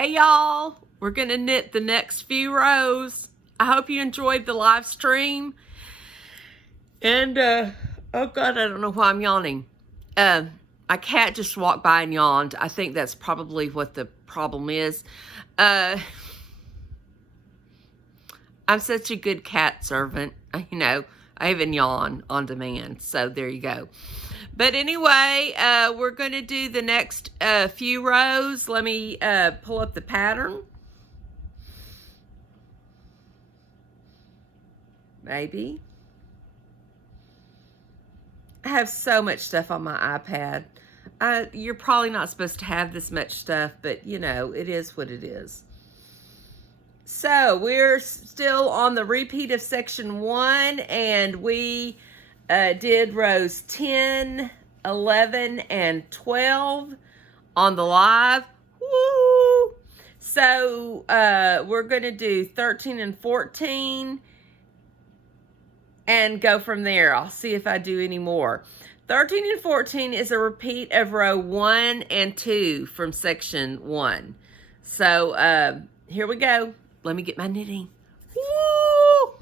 Hey y'all, we're gonna knit the next few rows. I hope you enjoyed the live stream. And oh god, I don't know why I'm yawning. My cat just walked by and yawned. I think that's probably what the problem is. I'm such a good cat servant. You know, I even yawn on demand. So there you go. But anyway, we're going to do the next few rows. Let me pull up the pattern. Maybe. I have so much stuff on my iPad. You're probably not supposed to have this much stuff, but you know, it is what it is. So we're still on the repeat of section 1, and we did rows 10, 11, and 12 on the live. Woo! So we're going to do 13 and 14 and go from there. I'll see if I do any more. 13 and 14 is a repeat of row 1 and 2 from section 1. So here we go. Let me get my knitting. Woo!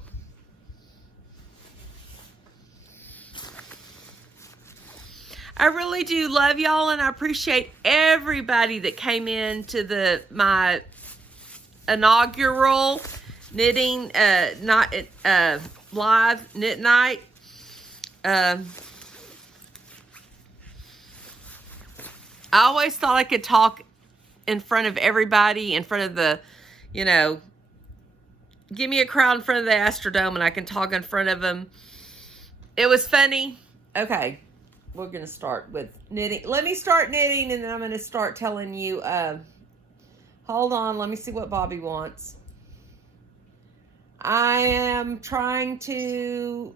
I really do love y'all, and I appreciate everybody that came in to my inaugural knitting live knit night. I always thought I could talk in front of everybody, in front of the, you know, give me a crowd in front of the Astrodome and I can talk in front of them. It was funny. Okay, we're going to start with knitting. Let me start knitting, and then I'm going to start telling you, hold on, let me see what Bobby wants. I am trying to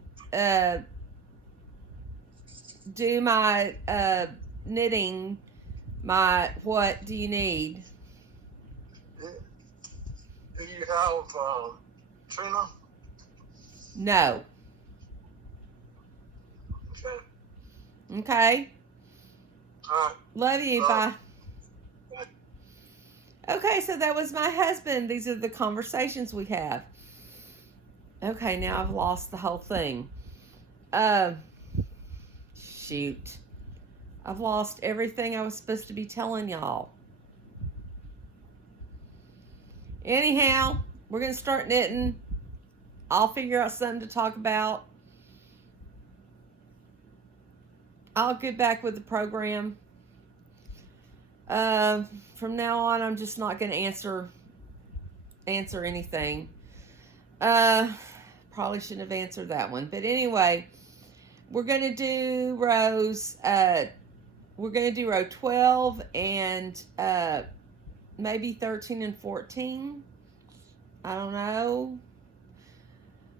do my knitting. What do you need? Do you have Trina? No. Okay. All right. Love you. Bye. Okay, so that was my husband. These are the conversations we have. Okay, now I've lost the whole thing. Shoot. I've lost everything I was supposed to be telling y'all. Anyhow, we're going to start knitting. I'll figure out something to talk about. I'll get back with the program. From now on, I'm just not going to answer anything. Probably shouldn't have answered that one. But anyway, we're going to do rows. We're going to do row 12 and maybe 13 and 14. I don't know.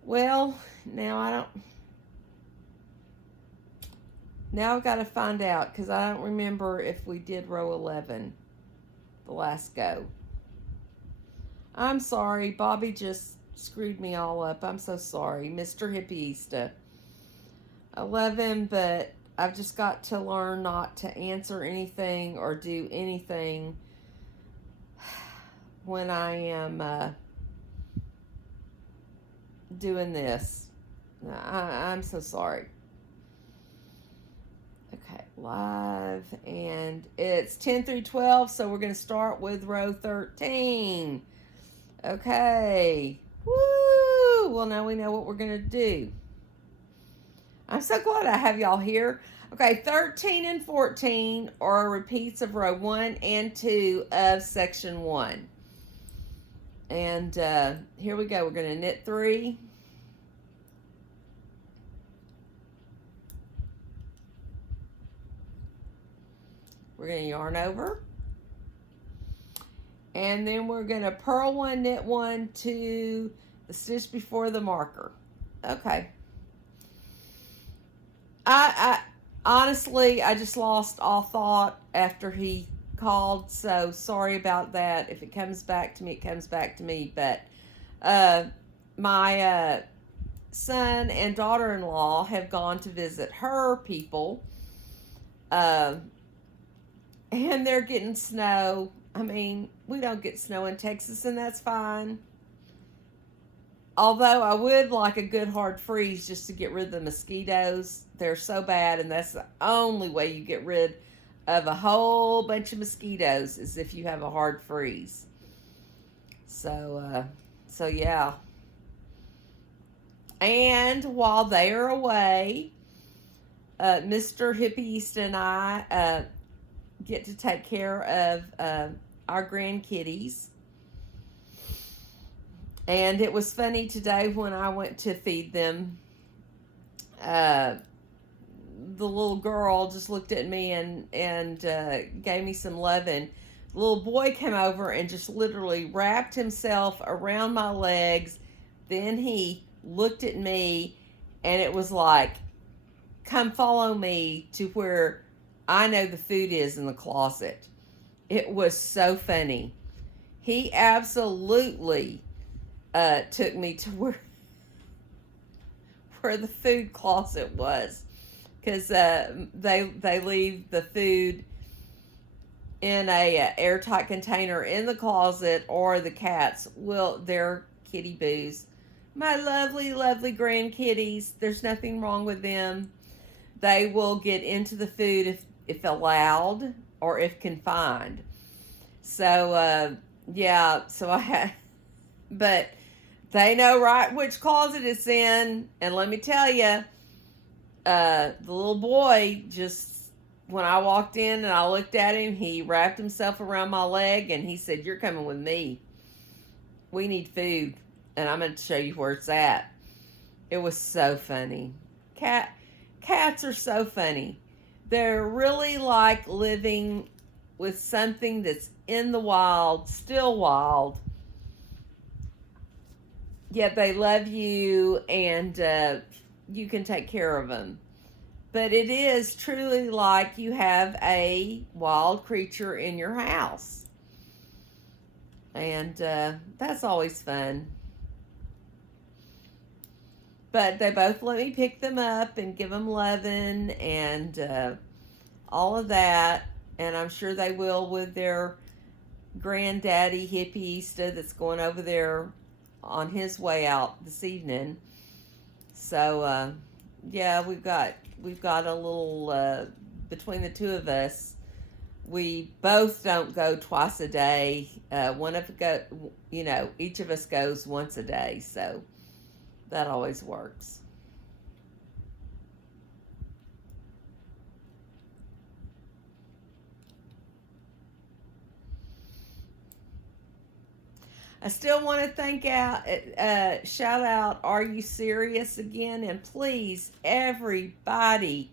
Well, now I've got to find out, because I don't remember if we did row 11 the last go. I'm sorry. Bobby just screwed me all up. I'm so sorry. Mr. Hippieista. 11, but I've just got to learn not to answer anything or do anything when I am doing this. I'm so sorry. Okay, live, and it's 10 through 12, so we're going to start with row 13. Okay. Woo! Well, now we know what we're going to do. I'm so glad I have y'all here. Okay, 13 and 14 are repeats of row 1 and 2 of section 1. And here we go. We're going to knit 3. We're going to yarn over. And then we're going to purl 1, knit 1 to the stitch before the marker. Okay. I honestly, I just lost all thought after he called, so sorry about that. If it comes back to me, it comes back to me. But my son and daughter-in-law have gone to visit her people, and they're getting snow I mean, we don't get snow in Texas, and that's fine. Although I would like a good hard freeze just to get rid of the mosquitoes. They're so bad, and that's the only way you get rid of a whole bunch of mosquitoes is if you have a hard freeze. So yeah. And while they are away, Mr. Hippie East and I get to take care of our grandkitties. And it was funny today when I went to feed them. The little girl just looked at me and gave me some loving. The little boy came over and just literally wrapped himself around my legs. Then he looked at me, and it was like, come follow me to where I know the food is in the closet. It was so funny. He absolutely took me to where the food closet was, because they leave the food in a airtight container in the closet, or the cats will, their kitty boos. My lovely, lovely grandkitties, there's nothing wrong with them. They will get into the food if allowed or if confined. So, yeah, so I had, but they know right which closet it's in. And let me tell you, the little boy just, when I walked in and I looked at him, he wrapped himself around my leg and he said, "You're coming with me. We need food, and I'm going to show you where it's at." It was so funny. Cats are so funny. They're really like living with something that's in the wild, still wild. Yet they love you, and you can take care of them. But it is truly like you have a wild creature in your house. And that's always fun. But they both let me pick them up and give them loving and all of that. And I'm sure they will with their granddaddy Hippie-ista that's going over there on his way out this evening. So yeah, we've got a little between the two of us. We both don't go twice a day. Each of us goes once a day, so that always works. I still want to shout out Are You Serious again, and please, everybody,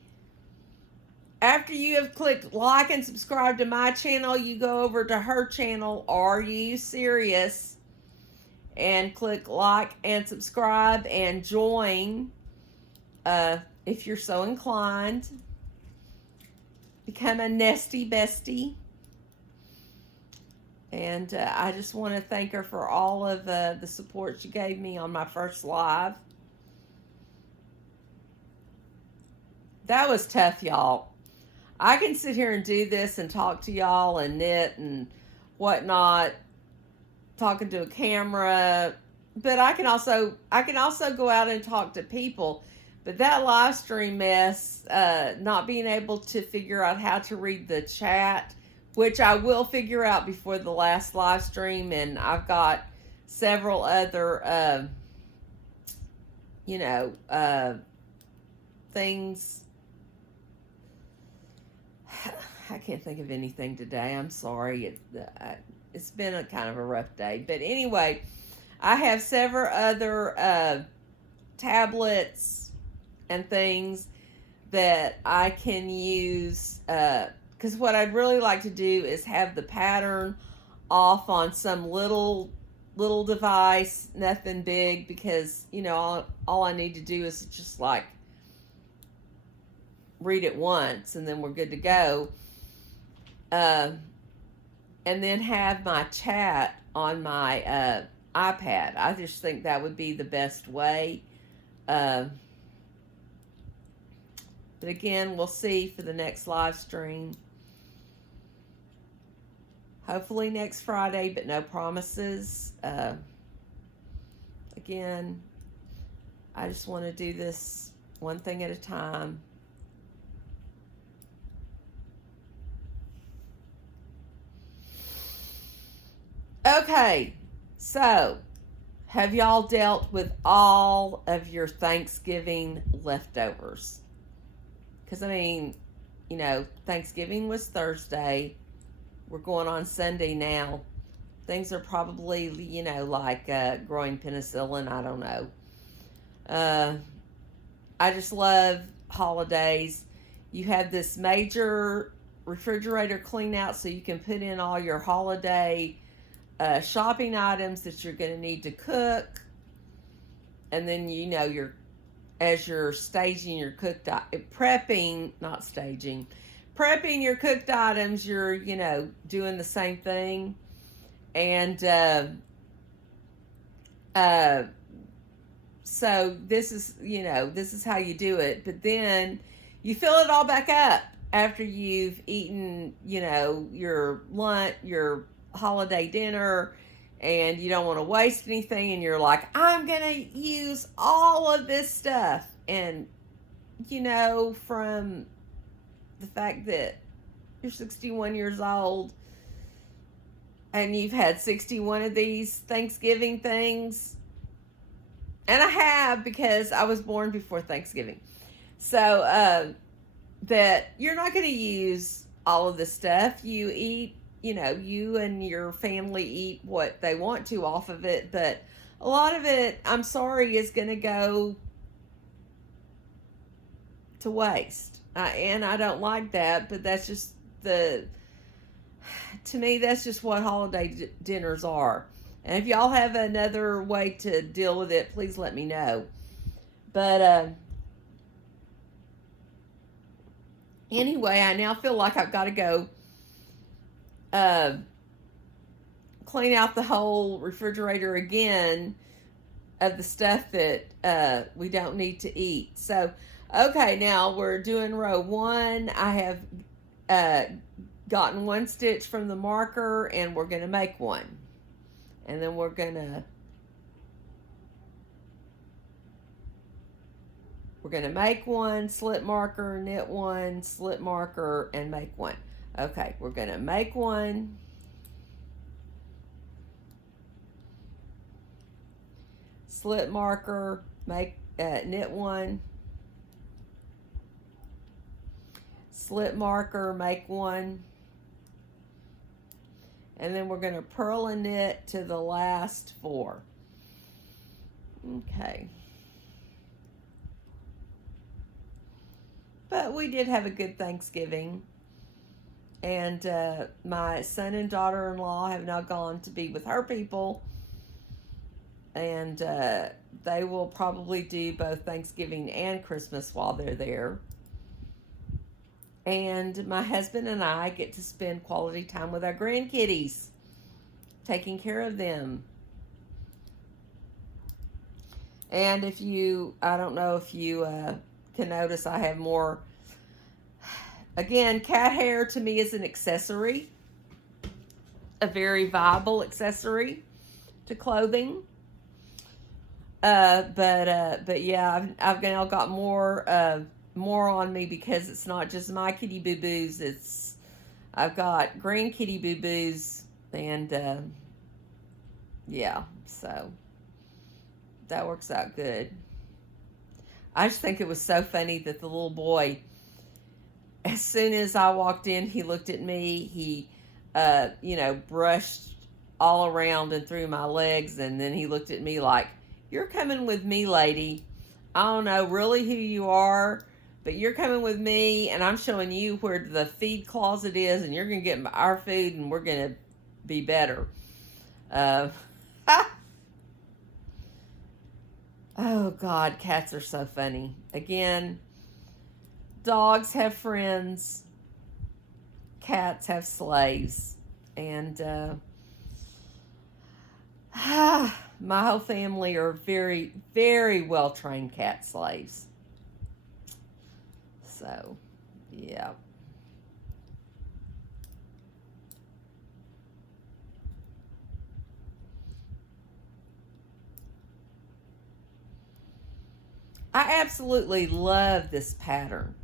after you have clicked like and subscribe to my channel, you go over to her channel, Are You Serious, and click like and subscribe and join if you're so inclined. Become a nesty bestie. And I just want to thank her for all of the support she gave me on my first live. That was tough, y'all. I can sit here and do this and talk to y'all and knit and whatnot, talking to a camera, but I can also go out and talk to people. But that live stream mess, not being able to figure out how to read the chat, which I will figure out before the last live stream, and I've got several other, things. I can't think of anything today. I'm sorry. It's been a kind of a rough day. But anyway, I have several other tablets and things that I can use, because what I'd really like to do is have the pattern off on some little device, nothing big, because, all I need to do is just like read it once and then we're good to go. And then have my chat on my iPad. I just think that would be the best way. But again, we'll see for the next live stream. hopefully next Friday, but no promises. Again, I just want to do this one thing at a time. Okay, so have y'all dealt with all of your Thanksgiving leftovers? Because, I mean, you know, Thanksgiving was Thursday. We're going on Sunday now. Things are probably, you know, like growing penicillin. I don't know. I just love holidays. You have this major refrigerator clean out so you can put in all your holiday shopping items that you're going to need to cook. And then, you know, as you're staging your prepping your cooked items, you're, you know, doing the same thing. And so this is, you know, this is how you do it. But then you fill it all back up after you've eaten, you know, your lunch, your holiday dinner, and you don't want to waste anything, and you're like, I'm gonna use all of this stuff. And you know, from the fact that you're 61 years old and you've had 61 of these Thanksgiving things, and I have, because I was born before Thanksgiving, so that you're not going to use all of this stuff. You eat, you know, you and your family eat what they want to off of it, but a lot of it, I'm sorry, is going to go to waste. And I don't like that, but that's just to me, that's just what holiday dinners are. And if y'all have another way to deal with it, please let me know. But anyway, I now feel like I've got to go clean out the whole refrigerator again of the stuff that we don't need to eat. So, okay, now we're doing row 1. I have gotten 1 stitch from the marker, and we're going to make 1. And then we're going to make 1, slip marker, knit 1, slip marker, and make 1. Okay, we're going to make 1, slip marker, make knit 1, slip marker, make 1, and then we're going to purl and knit to the last 4. Okay. But we did have a good Thanksgiving. And my son and daughter-in-law have now gone to be with her people. And they will probably do both Thanksgiving and Christmas while they're there. And my husband and I get to spend quality time with our grandkitties, taking care of them. And I don't know if you can notice, I have more. Again, cat hair to me is an accessory, a very viable accessory to clothing. But yeah, I've now got more on me, because it's not just my kitty boo boos. I've got green kitty boo boos, and yeah, so that works out good. I just think it was so funny that the little boy, as soon as I walked in, he looked at me. He, brushed all around and through my legs, and then he looked at me like, "You're coming with me, lady. I don't know really who you are, but you're coming with me, and I'm showing you where the feed closet is, and you're going to get our food, and we're going to be better." Oh, God, cats are so funny. Again, dogs have friends, cats have slaves, and my whole family are very, very well-trained cat slaves. So, yeah. I absolutely love this pattern.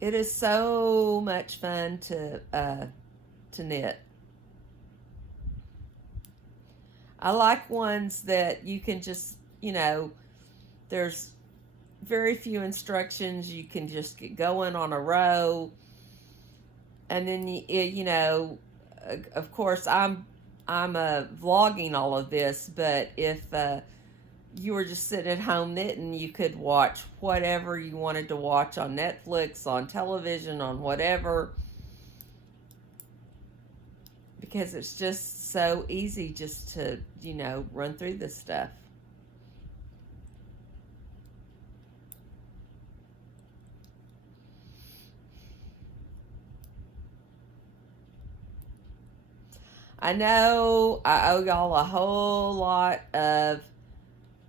It is so much fun to knit. I like ones that you can just, there's very few instructions. You can just get going on a row, and then of course, I'm vlogging all of this, but if you were just sitting at home knitting, you could watch whatever you wanted to watch on Netflix, on television, on whatever, because it's just so easy just to, run through this stuff. I know I owe y'all a whole lot of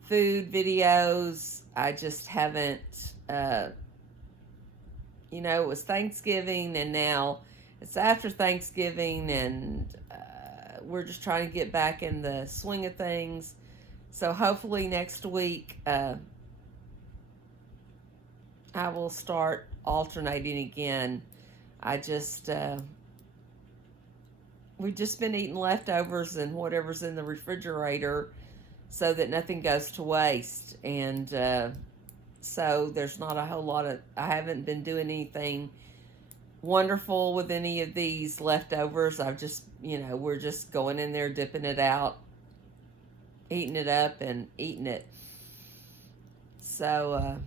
food videos. I just haven't, it was Thanksgiving, and now it's after Thanksgiving, and we're just trying to get back in the swing of things. So hopefully next week I will start alternating again. We've just been eating leftovers and whatever's in the refrigerator so that nothing goes to waste. And so there's not a whole lot I haven't been doing anything wonderful with any of these leftovers. I've just, we're just going in there, dipping it out, eating it up, and eating it. So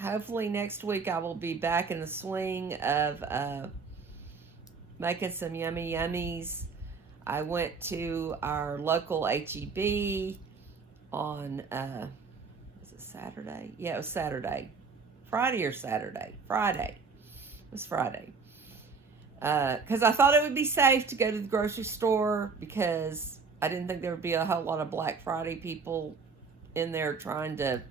hopefully next week I will be back in the swing of making some yummy yummies. I went to our local HEB on, was it Saturday? Yeah, it was Saturday. Friday or Saturday? Friday. It was Friday. Because I thought it would be safe to go to the grocery store, because I didn't think there would be a whole lot of Black Friday people in there trying to,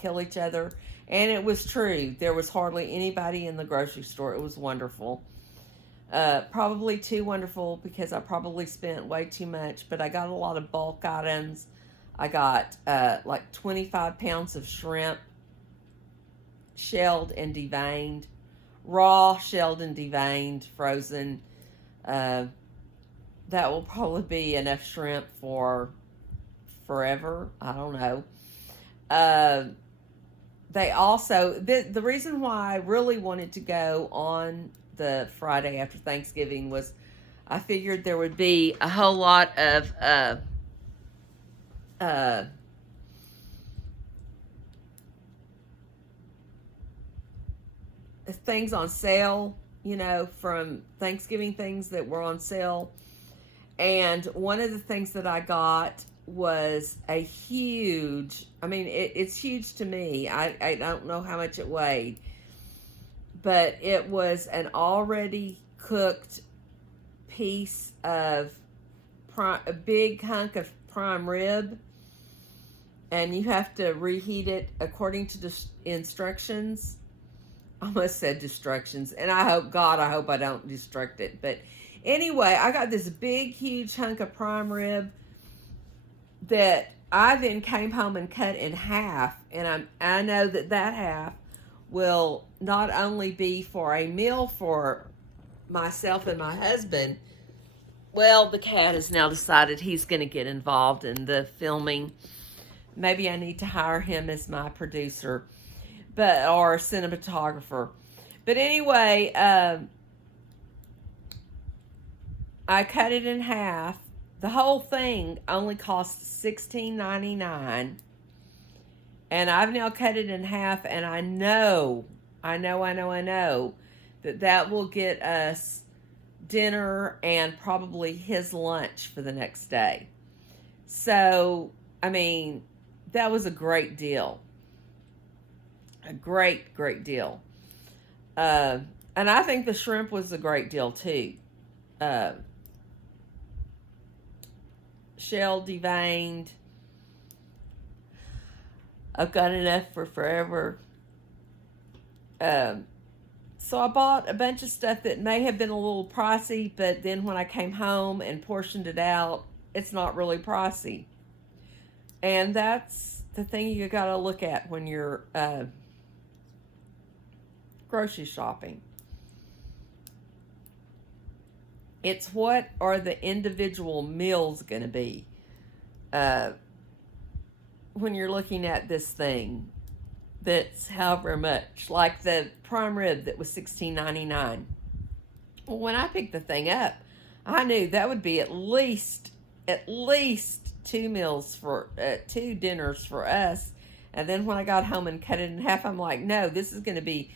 kill each other. And it was true. There was hardly anybody in the grocery store. It was wonderful. Probably too wonderful, because I probably spent way too much, but I got a lot of bulk items. I got like 25 pounds of shrimp, shelled and deveined, raw, shelled and deveined, frozen. That will probably be enough shrimp for forever. I don't know. They also, the reason why I really wanted to go on the Friday after Thanksgiving was I figured there would be a whole lot of things on sale, from Thanksgiving, things that were on sale. And one of the things that I got was a huge, it's huge to me. I don't know how much it weighed, but it was an already cooked piece of a big hunk of prime rib, and you have to reheat it according to the instructions. I almost said destructions, and I hope I don't destruct it. But anyway, I got this big, huge hunk of prime rib that I then came home and cut in half, and I know that half will not only be for a meal for myself and my husband. Well, the cat has now decided he's going to get involved in the filming. Maybe I need to hire him as my producer, or cinematographer. But anyway, I cut it in half. The whole thing only cost $16.99. And I've now cut it in half, and I know that will get us dinner and probably his lunch for the next day. So, that was a great deal. A great, great deal. And I think the shrimp was a great deal too. Shell deveined. I've got enough for forever. So I bought a bunch of stuff that may have been a little pricey, but then when I came home and portioned it out, it's not really pricey. And that's the thing you got to look at when you're grocery shopping. It's what are the individual meals going to be when you're looking at this thing that's however much, like the prime rib that was $16.99. Well, when I picked the thing up, I knew that would be at least two meals for 2 dinners for us. And then when I got home and cut it in half, I'm like, no, this is going to be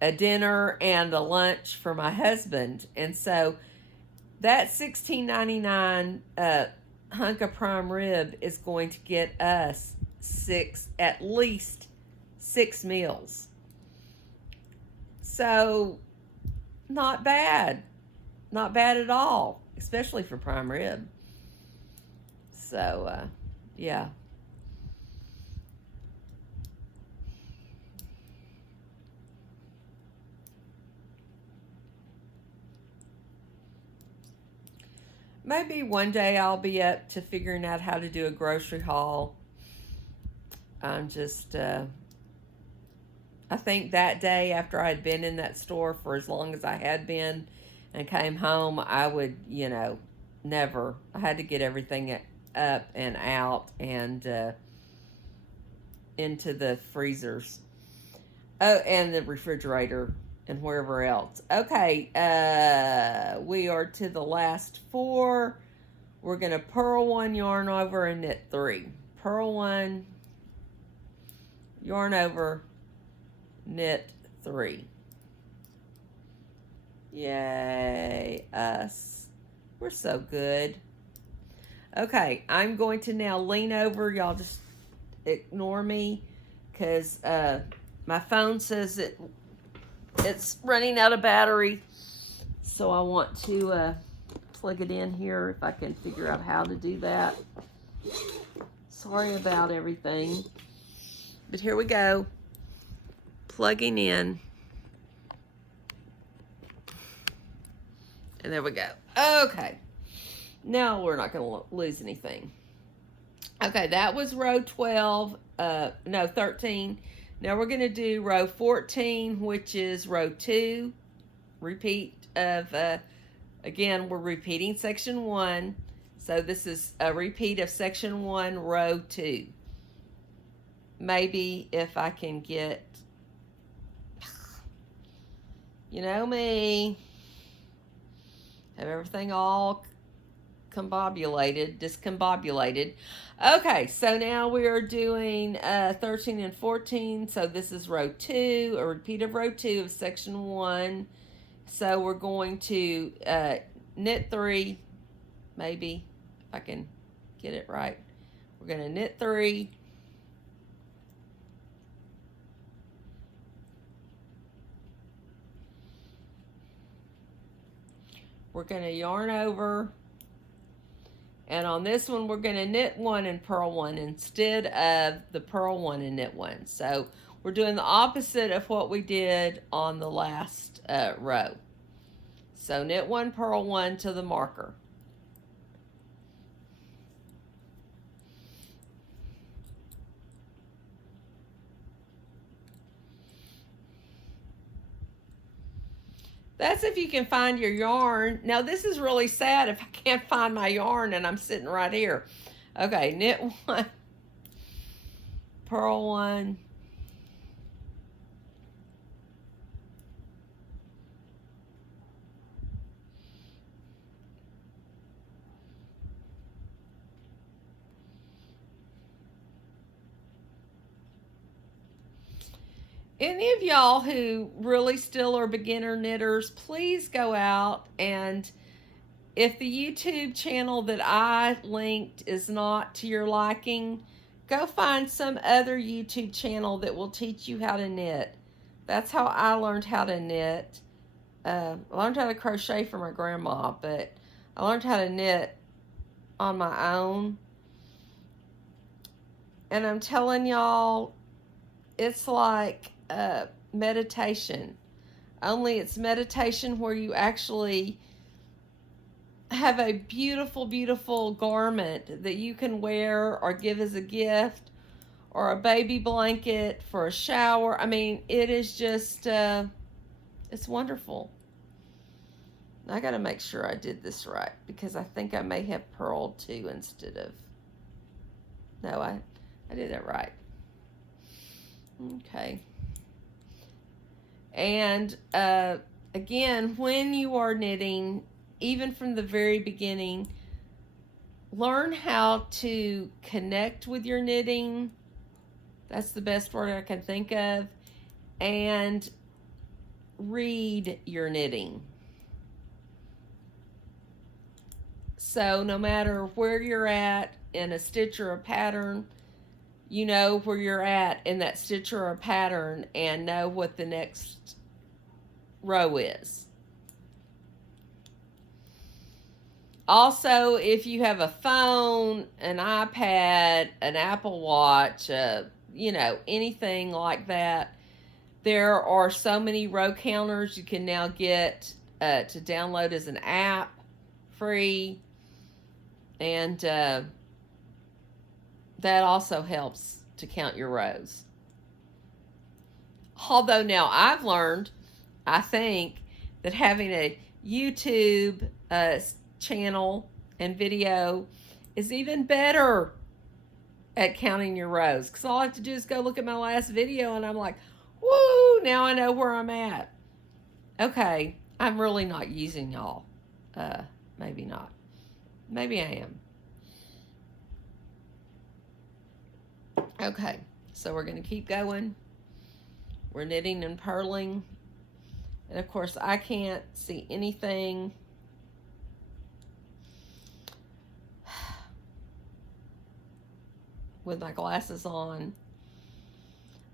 a dinner and a lunch for my husband. And so that $16.99 hunk of prime rib is going to get us at least 6 meals. So not bad at all, especially for prime rib. So yeah. Maybe one day I'll be up to figuring out how to do a grocery haul. I'm just, I think that day after I'd been in that store for as long as I had been and came home, I would, never. I had to get everything up and out and into the freezers. Oh, and the refrigerator and wherever else. Okay, we are to the last 4. We're going to purl 1, yarn over, and knit 3. Purl 1, yarn over, knit 3. Yay, us. We're so good. Okay, I'm going to now lean over. Y'all just ignore me because my phone says it's running out of battery. So I want to plug it in here if I can figure out how to do that. Sorry about everything. But here we go. Plugging in. And there we go. Okay. Now we're not going to lose anything. Okay, that was row 12. 13. Now we're going to do row 14, which is row 2. Repeat of, again, we're repeating section 1. So this is a repeat of section 1, row 2. Maybe if I can get, you know me, have everything all discombobulated. Okay, so now we are doing 13 and 14. So this is row 2, a repeat of row 2 of section 1. So we're going to knit 3, maybe, if I can get it right. We're going to knit 3. We're going to yarn over. And on this one, we're going to knit 1 and purl 1 instead of the purl 1 and knit 1. So we're doing the opposite of what we did on the last row. So knit 1, purl 1 to the marker. That's if you can find your yarn. Now this is really sad if I can't find my yarn and I'm sitting right here. Okay, knit 1, purl 1. Any of y'all who really still are beginner knitters, please go out, and if the YouTube channel that I linked is not to your liking, go find some other YouTube channel that will teach you how to knit. That's how I learned how to knit. I learned how to crochet from my grandma, but I learned how to knit on my own. And I'm telling y'all, it's like meditation. Only it's meditation where you actually have a beautiful, beautiful garment that you can wear or give as a gift or a baby blanket for a shower. I mean, it is just, it's wonderful. I got to make sure I did this right because I think I may have purled 2 instead of, no, I did it right. Okay. And again, when you are knitting, even from the very beginning, learn how to connect with your knitting. That's the best word I can think of. And read your knitting. So no matter where you're at in a stitch or a pattern, you know where you're at in that stitch or a pattern and know what the next row is. Also, if you have a phone, an iPad, an Apple Watch, you know, anything like that, there are so many row counters you can now get to download as an app, free. And that also helps to count your rows. Although now I've learned, I think, that having a YouTube channel and video is even better at counting your rows. Because all I have to do is go look at my last video and I'm like, woo, now I know where I'm at. Okay, I'm really not using y'all. Maybe not. Maybe I am. Okay, so we're going to keep going. We're knitting and purling. And of course, I can't see anything. With my glasses on.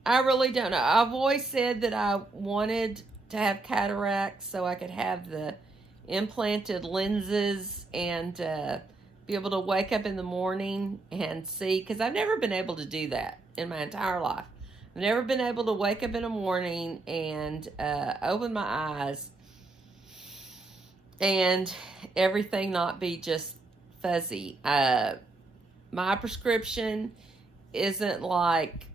I really don't know. I've always said that I wanted to have cataracts so I could have the implanted lenses and be able to wake up in the morning and see, because I've never been able to do that in my entire life. I've never been able to wake up in the morning and open my eyes and everything not be just fuzzy. My prescription isn't like,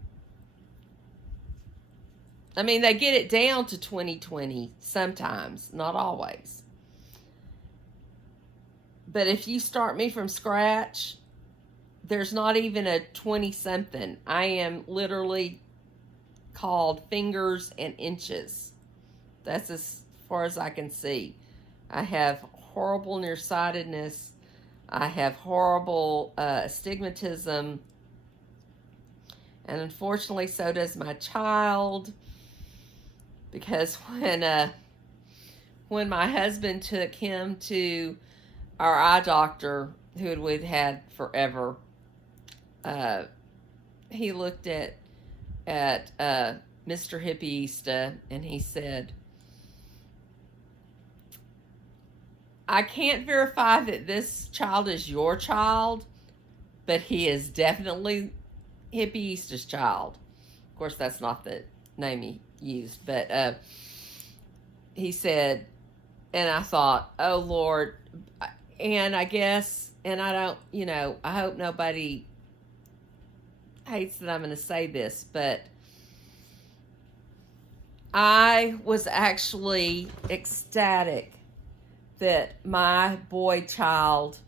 I mean, they get it down to 20/20 sometimes, not always. But if you start me from scratch, there's not even a 20-something. I am literally called fingers and inches. That's as far as I can see. I have horrible nearsightedness. I have horrible astigmatism. And unfortunately, so does my child. Because when my husband took him to our eye doctor, who we'd had forever, he looked at Mr. Hippieista and he said, I can't verify that this child is your child, but he is definitely Hippieista's child. Of course, that's not the name he used, but he said, and I thought, oh Lord, and I guess, and I don't, you know, I hope nobody hates that I'm going to say this, but I was actually ecstatic that my boy child's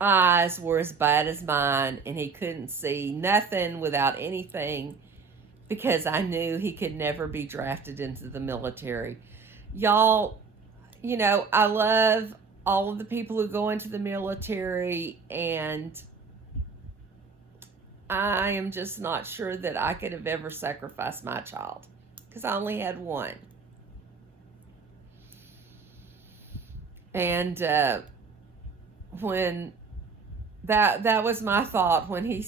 eyes were as bad as mine and he couldn't see nothing without anything, because I knew he could never be drafted into the military. Y'all, you know, I love all of the people who go into the military, and I am just not sure that I could have ever sacrificed my child, because I only had one. And when that was my thought when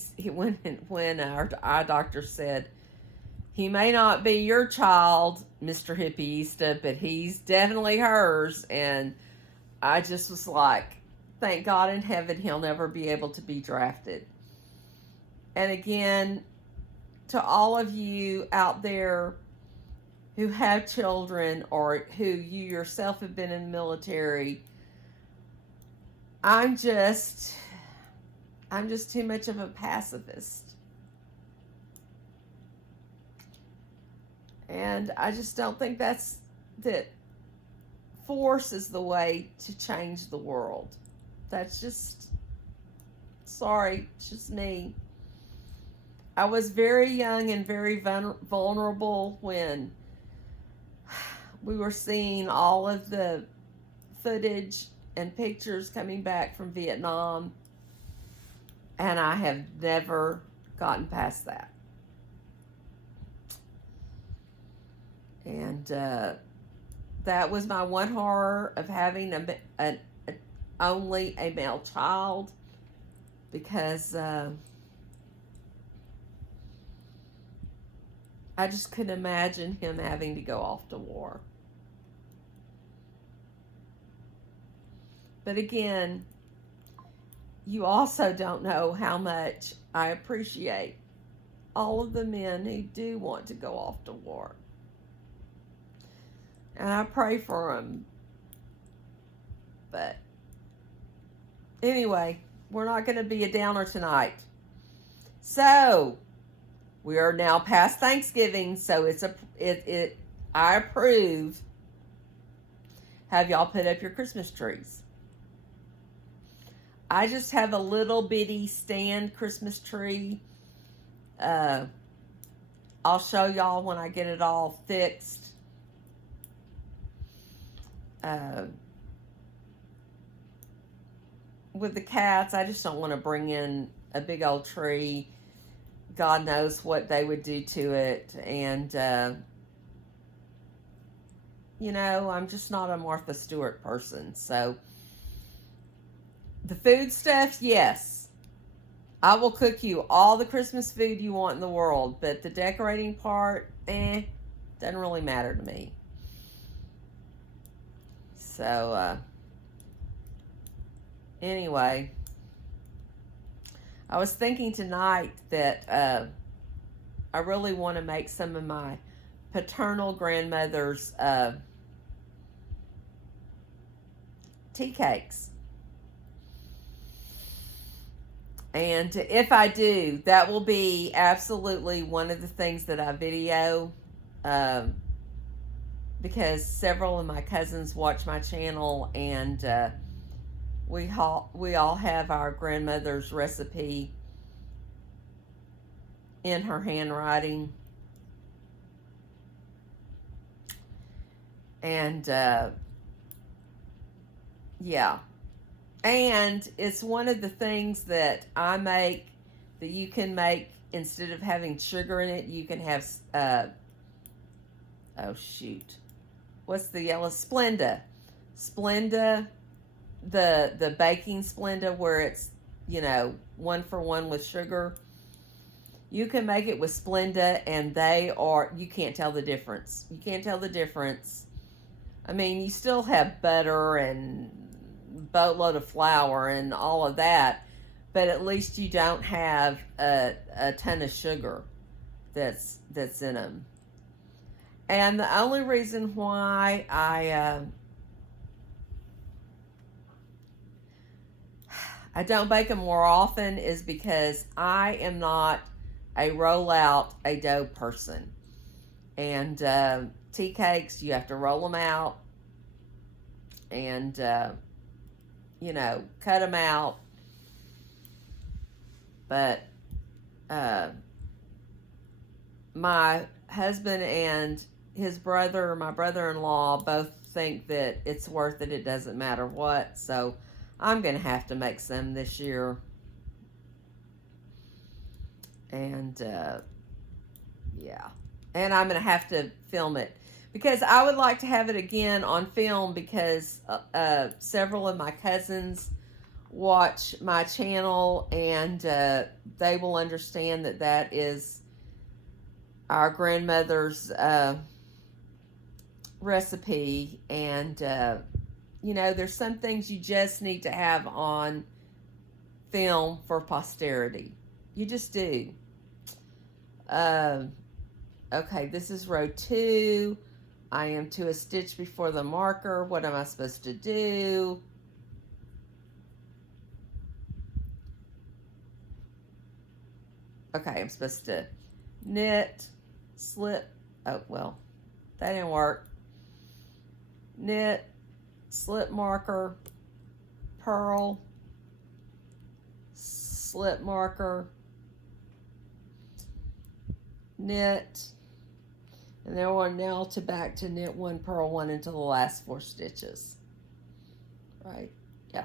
when our eye doctor said, he may not be your child, Mr. Hippieista, but he's definitely hers. And I just was like, thank God in heaven he'll never be able to be drafted. And again, to all of you out there who have children or who you yourself have been in the military, I'm just I'm just too much of a pacifist. And I just don't think that force is the way to change the world. That's just, sorry, it's just me. I was very young and very vulnerable when we were seeing all of the footage and pictures coming back from Vietnam, and I have never gotten past that. And that was my one horror of having only a male child, because I just couldn't imagine him having to go off to war. But again, you also don't know how much I appreciate all of the men who do want to go off to war. And I pray for them. But anyway, we're not going to be a downer tonight. So, we are now past Thanksgiving, so I approve. Have y'all put up your Christmas trees? I just have a little bitty stand Christmas tree. I'll show y'all when I get it all fixed. With the cats, I just don't want to bring in a big old tree. God knows what they would do to it. And, I'm just not a Martha Stewart person. So, the food stuff, yes. I will cook you all the Christmas food you want in the world. But the decorating part, doesn't really matter to me. So, anyway, I was thinking tonight that I really want to make some of my paternal grandmother's tea cakes. And if I do, that will be absolutely one of the things that I video. Because several of my cousins watch my channel, and we all have our grandmother's recipe in her handwriting. And yeah. And it's one of the things that I make that you can make instead of having sugar in it. You can have, what's the yellow? Splenda. Splenda, the baking Splenda, where it's, 1-for-1 with sugar. You can make it with Splenda, and you can't tell the difference. You can't tell the difference. I mean, you still have butter and boatload of flour and all of that, but at least you don't have a ton of sugar that's in them. And the only reason why I don't bake them more often is because I am not a roll out a dough person. And tea cakes, you have to roll them out and cut them out. But my husband and his brother, my brother-in-law, both think that it's worth it. It doesn't matter what. So I'm going to have to make some this year. And yeah. And I'm going to have to film it. Because I would like to have it again on film, because several of my cousins watch my channel, and they will understand that is our grandmother's recipe. And, there's some things you just need to have on film for posterity. You just do. Okay, this is row 2. I am to a stitch before the marker. What am I supposed to do? Okay, I'm supposed to knit, slip. Oh, well, that didn't work. Knit, slip marker, purl, slip marker, knit, and then we're now back to knit 1, purl 1 into the last 4 stitches. Right? Yeah.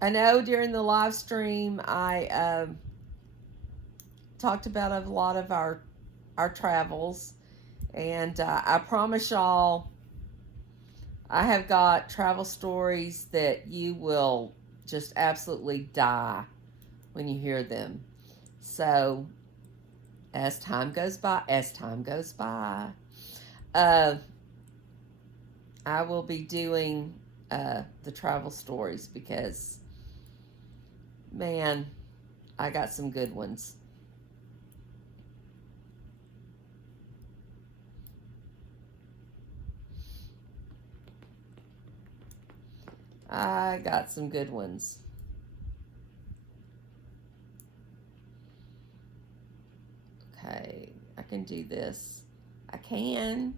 I know during the live stream I talked about a lot of our travels, and I promise y'all I have got travel stories that you will just absolutely die when you hear them. So as time goes by, I will be doing the travel stories because, man, I got some good ones. I got some good ones. Okay, I can do this. I can.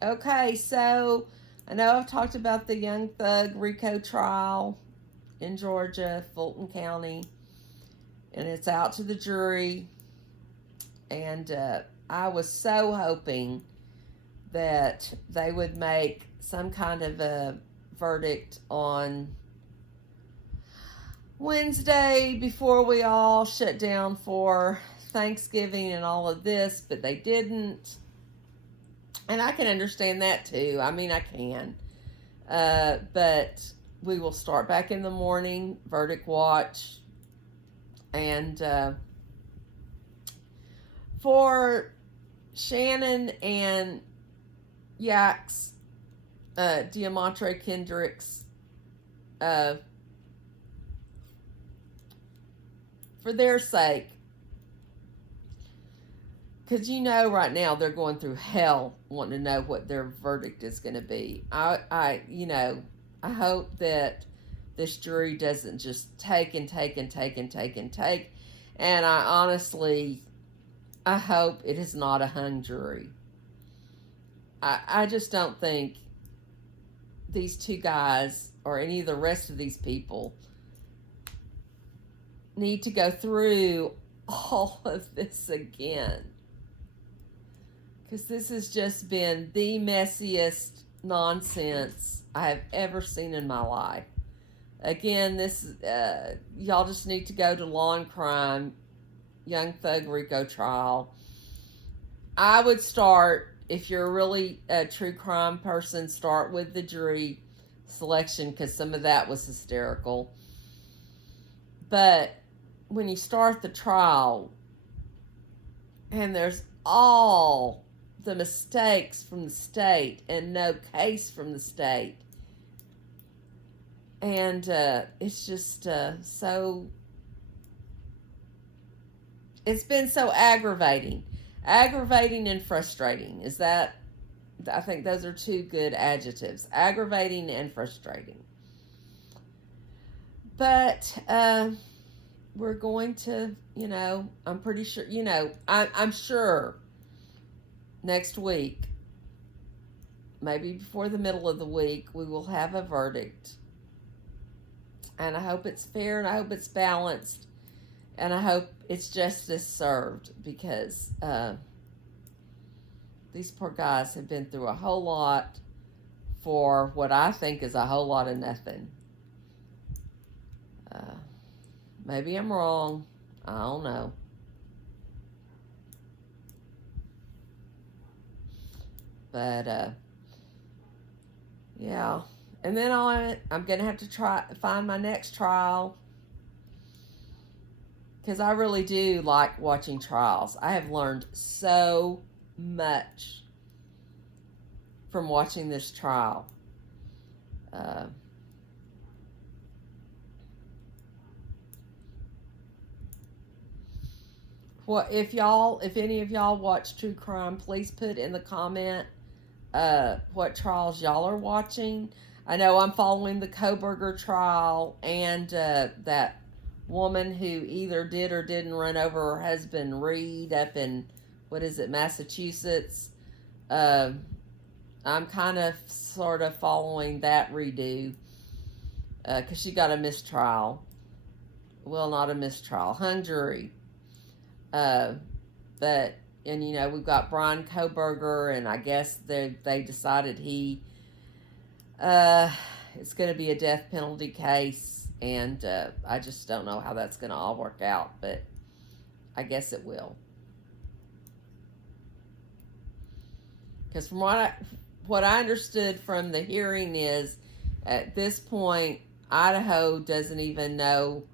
Okay, so I know I've talked about the Young Thug RICO trial in Georgia, Fulton County, and it's out to the jury. And I was so hoping that they would make some kind of a verdict on Wednesday before we all shut down for Thanksgiving and all of this, but they didn't. And I can understand that too. I mean, I can. But we will start back in the morning, verdict watch. And for Shannon and Yax, Diamantre Kendricks, for their sake, because you know right now they're going through hell wanting to know what their verdict is going to be. I hope that this jury doesn't just take and take and take and take and take. And I hope it is not a hung jury. I just don't think these two guys or any of the rest of these people need to go through all of this again. Because this has just been the messiest nonsense I have ever seen in my life. Again, y'all just need to go to Law and Crime, Young Thug RICO trial. I would start, if you're really a true crime person, start with the jury selection because some of that was hysterical. But when you start the trial and there's all the mistakes from the state and no case from the state, and it's just so, it's been so aggravating and frustrating. I think those are two good adjectives, aggravating and frustrating. But we're going to, I'm pretty sure, I'm sure next week, maybe before the middle of the week, we will have a verdict. And I hope it's fair, and I hope it's balanced, and I hope it's justice served, because these poor guys have been through a whole lot for what I think is a whole lot of nothing. Maybe I'm wrong. I don't know. But yeah. And then I'm going to have to find my next trial, because I really do like watching trials. I have learned so much from watching this trial. If any of y'all watch true crime, please put in the comment what trials y'all are watching. I know I'm following the Koberger trial and that woman who either did or didn't run over her husband Reed up in, what is it, Massachusetts. I'm kind of sort of following that redo because she got a mistrial. Well, not a mistrial, hung jury. But, and you know, we've got Brian Koberger, and I guess they decided it's going to be a death penalty case, and I just don't know how that's going to all work out, but I guess it will. Because from what I understood from the hearing is, at this point, Idaho doesn't even know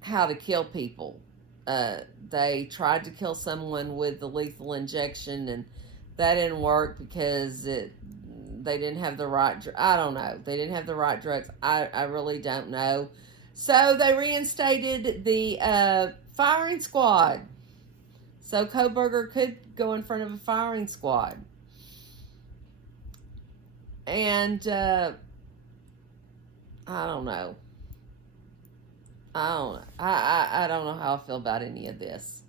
how to kill people. They tried to kill someone with the lethal injection, and that didn't work because they didn't have the right. I don't know. They didn't have the right drugs. I really don't know. So they reinstated the firing squad. So Koberger could go in front of a firing squad. And I don't know. I don't know how I feel about any of this.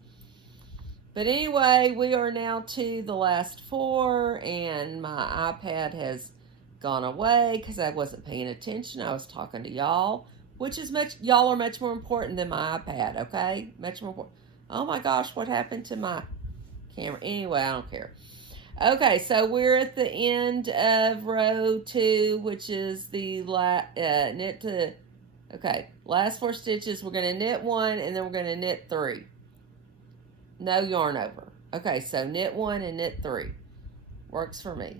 But anyway, we are now to the last 4, and my iPad has gone away because I wasn't paying attention. I was talking to y'all, which is y'all are much more important than my iPad, okay? Much more important. Oh my gosh, what happened to my camera? Anyway, I don't care. Okay, so we're at the end of row 2, which is the knit to, okay, last 4 stitches. We're going to knit 1, and then we're going to knit 3. No yarn over. Okay, so knit 1 and knit 3. Works for me.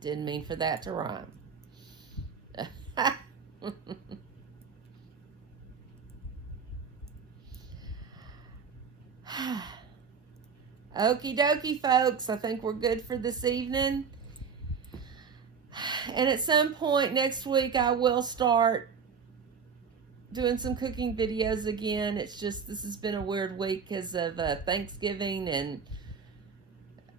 Didn't mean for that to rhyme. Okie dokie, folks. I think we're good for this evening. And at some point next week, I will start doing some cooking videos again. It's just, this has been a weird week because of Thanksgiving, and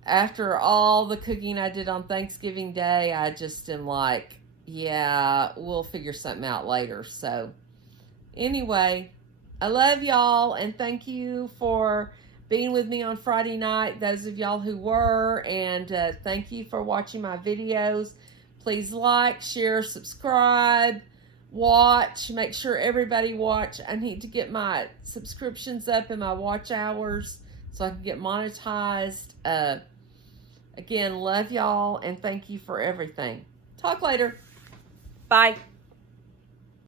after all the cooking I did on Thanksgiving Day, I just am like, yeah, we'll figure something out later. So anyway, I love y'all, and thank you for being with me on Friday night, those of y'all who were, and thank you for watching my videos. Please like, share, subscribe, watch. Make sure everybody watch. I need to get my subscriptions up and my watch hours so I can get monetized. Again, love y'all, and thank you for everything. Talk later. Bye.